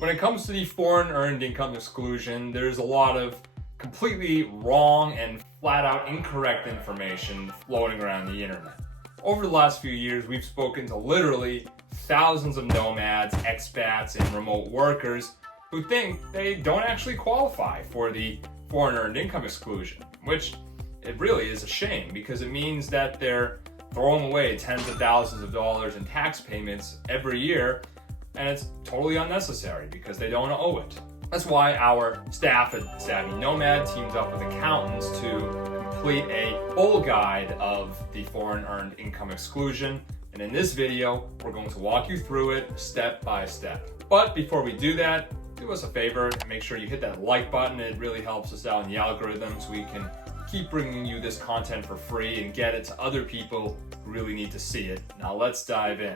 When it comes to the foreign earned income exclusion, there's a lot of completely wrong and flat out incorrect information floating around the internet. Over the last few years, we've spoken to literally thousands of nomads, expats, and remote workers who think they don't actually qualify for the foreign earned income exclusion, which it really is a shame because it means that they're throwing away tens of thousands of dollars in tax payments every year, and it's totally unnecessary because they don't owe it. That's why our staff at Savvy Nomad teamed up with accountants to complete a full guide of the foreign earned income exclusion. And in this video, we're going to walk you through it step by step. But before we do that, do us a favor and make sure you hit that like button. It really helps us out in the algorithm so we can keep bringing you this content for free and get it to other people who really need to see it. Now let's dive in.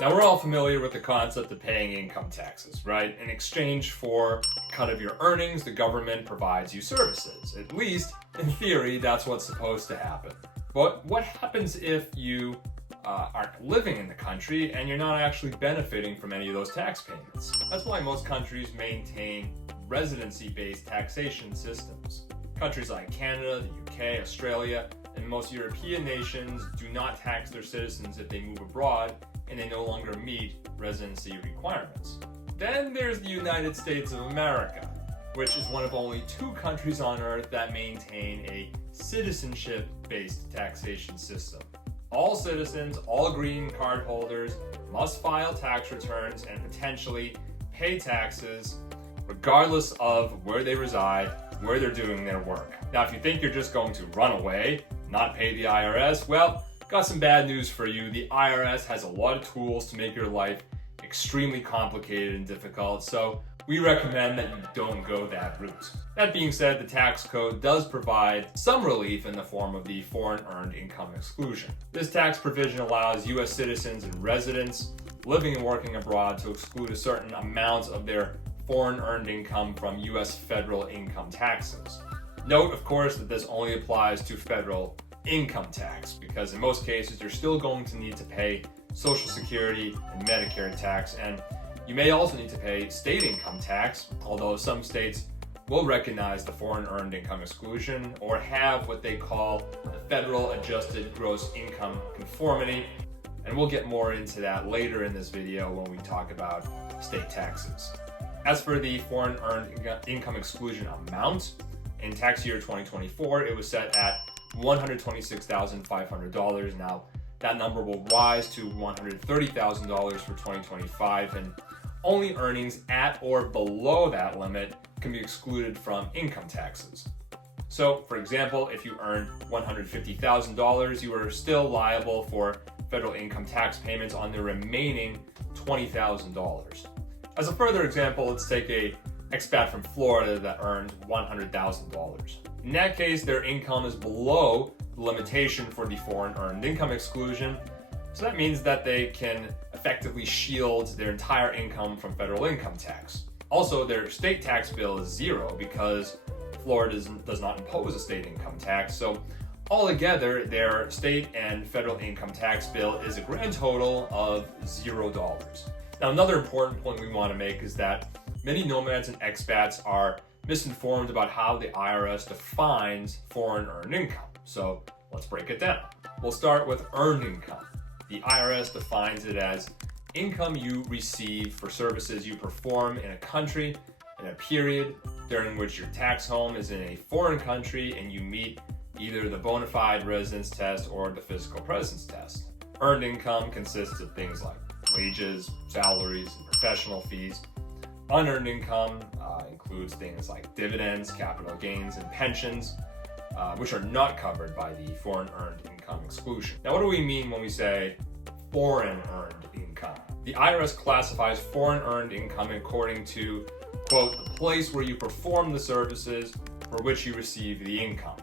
Now we're all familiar with the concept of paying income taxes, right? In exchange for a cut of your earnings, the government provides you services. At least, in theory, that's what's supposed to happen. But what happens if you aren't living in the country and you're not actually benefiting from any of those tax payments? That's why most countries maintain residency-based taxation systems. Countries like Canada, the UK, Australia, and most European nations do not tax their citizens if they move abroad and they no longer meet residency requirements. Then there's the United States of America, which is one of only 2 countries on earth that maintain a citizenship-based taxation system. All citizens, all green card holders must file tax returns and potentially pay taxes regardless of where they reside, where they're doing their work. Now, if you think you're just going to run away, not pay the IRS, well, got some bad news for you. The IRS has a lot of tools to make your life extremely complicated and difficult, so we recommend that you don't go that route. That being said, the tax code does provide some relief in the form of the foreign earned income exclusion. This tax provision allows U.S. citizens and residents living and working abroad to exclude a certain amount of their foreign earned income from U.S. federal income taxes. Note, of course, that this only applies to federal income tax, because in most cases you're still going to need to pay Social Security and Medicare tax, and you may also need to pay state income tax, although some states will recognize the foreign earned income exclusion or have what they call the federal adjusted gross income conformity, and we'll get more into that later in this video when we talk about state taxes. As for the foreign earned income exclusion amount, in tax year 2024 it was set at $126,500. Now, that number will rise to $130,000 for 2025, and only earnings at or below that limit can be excluded from income taxes. So, for example, if you earn $150,000, you are still liable for federal income tax payments on the remaining $20,000. As a further example, let's take a expat from Florida that earned $100,000. In that case, their income is below the limitation for the foreign earned income exclusion, so that means that they can effectively shield their entire income from federal income tax. Also, their state tax bill is zero because Florida does not impose a state income tax, so altogether their state and federal income tax bill is a grand total of $0. Now, another important point we want to make is that many nomads and expats are misinformed about how the IRS defines foreign earned income. So let's break it down. We'll start with earned income. The IRS defines it as income you receive for services you perform in a country in a period during which your tax home is in a foreign country and you meet either the bona fide residence test or the physical presence test. Earned income consists of things like wages, salaries, and professional fees. Unearned income includes things like dividends, capital gains, and pensions, which are not covered by the foreign earned income exclusion. Now, what do we mean when we say foreign earned income? The IRS classifies foreign earned income according to, quote, the place where you perform the services for which you receive the income.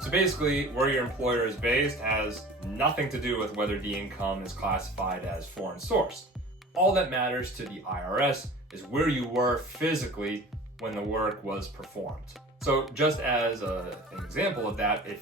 So basically, where your employer is based has nothing to do with whether the income is classified as foreign sourced. All that matters to the IRS is where you were physically when the work was performed. So just as an example of that, if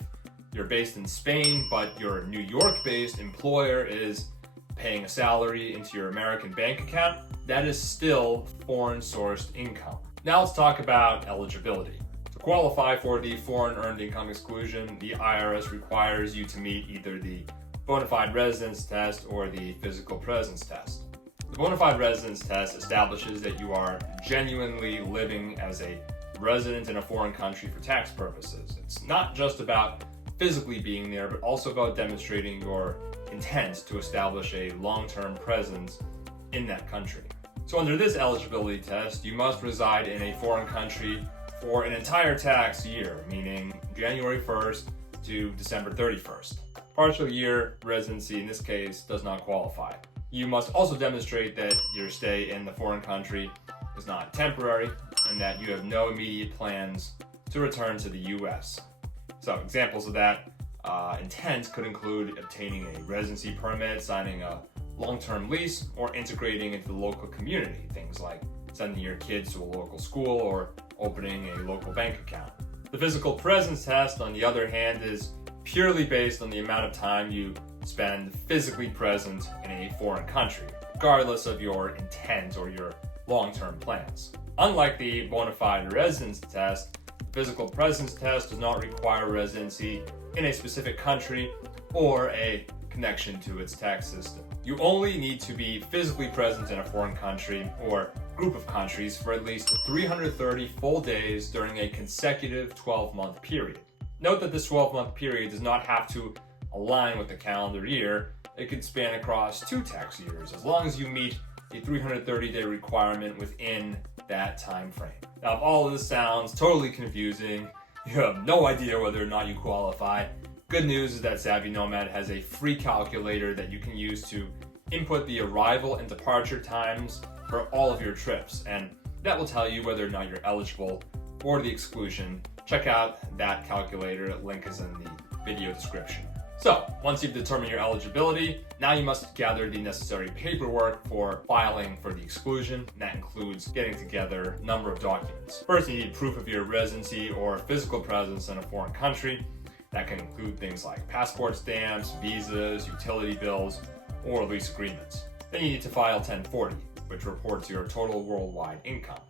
you're based in Spain, but your New York-based employer is paying a salary into your American bank account, that is still foreign-sourced income. Now let's talk about eligibility. To qualify for the foreign earned income exclusion, the IRS requires you to meet either the bona fide residence test or the physical presence test. The bona fide residence test establishes that you are genuinely living as a resident in a foreign country for tax purposes. It's not just about physically being there, but also about demonstrating your intent to establish a long-term presence in that country. So under this eligibility test, you must reside in a foreign country for an entire tax year, meaning January 1st to December 31st. Partial year residency in this case does not qualify. You must also demonstrate that your stay in the foreign country is not temporary and that you have no immediate plans to return to the US. So examples of that intent could include obtaining a residency permit, signing a long-term lease, or integrating into the local community. Things like sending your kids to a local school or opening a local bank account. The physical presence test, on the other hand, is purely based on the amount of time you spend physically present in a foreign country, regardless of your intent or your long-term plans. Unlike the bona fide residence test, the physical presence test does not require residency in a specific country or a connection to its tax system. You only need to be physically present in a foreign country or group of countries for at least 330 full days during a consecutive 12-month period. Note that this 12-month period does not have to align with the calendar year. It could span across 2 tax years as long as you meet the 330-day requirement within that time frame. Now, if all of this sounds totally confusing, you have no idea whether or not you qualify, good news is that Savvy Nomad has a free calculator that you can use to input the arrival and departure times for all of your trips, and that will tell you whether or not you're eligible for the exclusion. Check out that calculator, link is in the video description. So, once you've determined your eligibility, now you must gather the necessary paperwork for filing for the exclusion, and that includes getting together a number of documents. First, you need proof of your residency or physical presence in a foreign country. That can include things like passport stamps, visas, utility bills, or lease agreements. Then you need to file 1040, which reports your total worldwide income.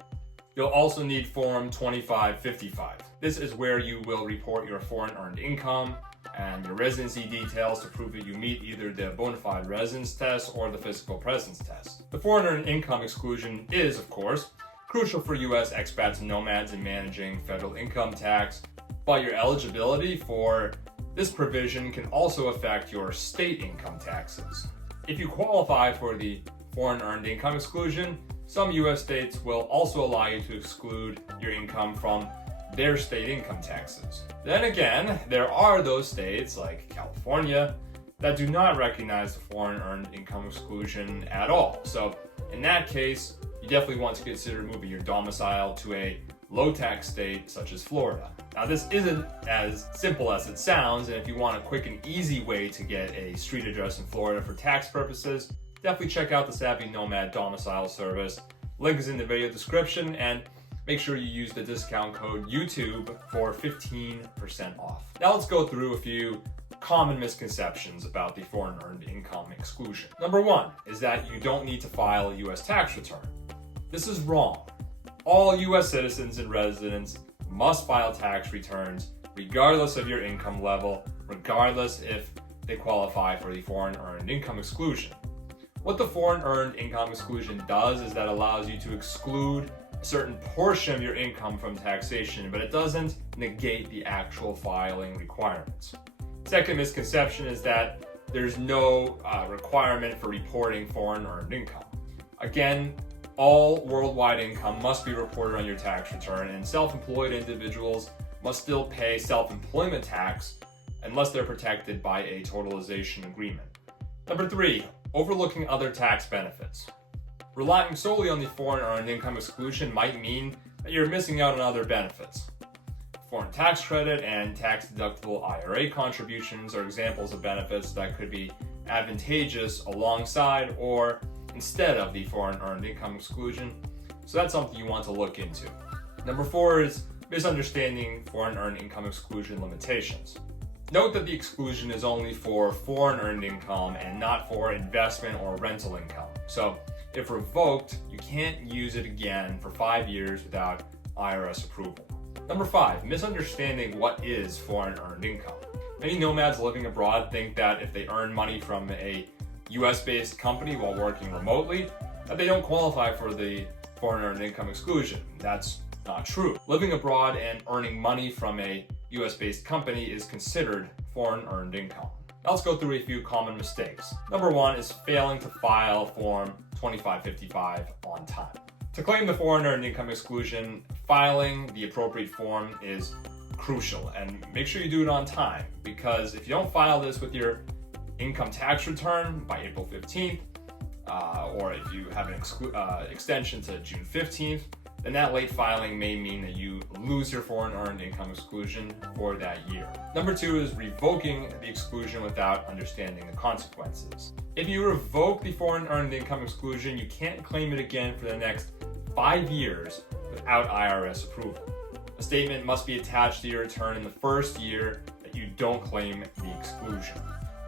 You'll also need Form 2555. This is where you will report your foreign earned income and your residency details to prove that you meet either the bona fide residence test or the physical presence test. The foreign earned income exclusion is, of course, crucial for US expats and nomads in managing federal income tax, but your eligibility for this provision can also affect your state income taxes. If you qualify for the foreign earned income exclusion, some US states will also allow you to exclude your income from their state income taxes. Then again, there are those states like California that do not recognize the foreign earned income exclusion at all. So in that case, you definitely want to consider moving your domicile to a low tax state such as Florida. Now this isn't as simple as it sounds, and if you want a quick and easy way to get a street address in Florida for tax purposes, definitely check out the Savvy Nomad domicile service. Link is in the video description, and make sure you use the discount code YouTube for 15% off. Now let's go through a few common misconceptions about the foreign earned income exclusion. Number 1 is that you don't need to file a US tax return. This is wrong. All US citizens and residents must file tax returns regardless of your income level, regardless if they qualify for the foreign earned income exclusion. What the foreign earned income exclusion does is that allows you to exclude a certain portion of your income from taxation, but it doesn't negate the actual filing requirements. Second misconception is that there's no requirement for reporting foreign earned income. Again, all worldwide income must be reported on your tax return, and self-employed individuals must still pay self-employment tax unless they're protected by a totalization agreement. Number 3, overlooking other tax benefits. Relying solely on the foreign earned income exclusion might mean that you're missing out on other benefits. Foreign tax credit and tax-deductible IRA contributions are examples of benefits that could be advantageous alongside or instead of the foreign earned income exclusion, so that's something you want to look into. Number 4 is misunderstanding foreign earned income exclusion limitations. Note that the exclusion is only for foreign earned income and not for investment or rental income. So if revoked, you can't use it again for 5 years without IRS approval. Number 5, misunderstanding what is foreign earned income. Many nomads living abroad think that if they earn money from a US-based company while working remotely, that they don't qualify for the foreign earned income exclusion. That's not true. Living abroad and earning money from a US-based company is considered foreign earned income. Now let's go through a few common mistakes. Number 1 is failing to file Form 2555 on time. To claim the foreign earned income exclusion, filing the appropriate form is crucial, and make sure you do it on time, because if you don't file this with your income tax return by April 15th, or if you have an extension to June 15th, then that late filing may mean that you lose your foreign earned income exclusion for that year. Number 2 is revoking the exclusion without understanding the consequences. If you revoke the foreign earned income exclusion, you can't claim it again for the next 5 years without IRS approval. A statement must be attached to your return in the first year that you don't claim the exclusion.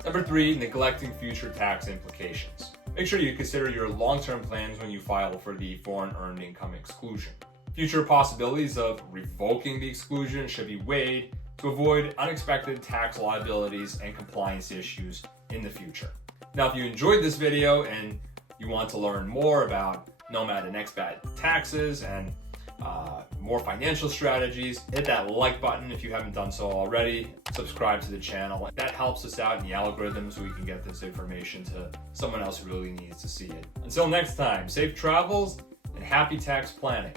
Number 3, neglecting future tax implications. Make sure you consider your long-term plans when you file for the foreign earned income exclusion. Future possibilities of revoking the exclusion should be weighed to avoid unexpected tax liabilities and compliance issues in the future. Now, if you enjoyed this video and you want to learn more about Nomad and expat taxes and more financial strategies, hit that like button if you haven't done so already. Subscribe to the channel. That helps us out in the algorithm so we can get this information to someone else who really needs to see it. Until next time, safe travels and happy tax planning.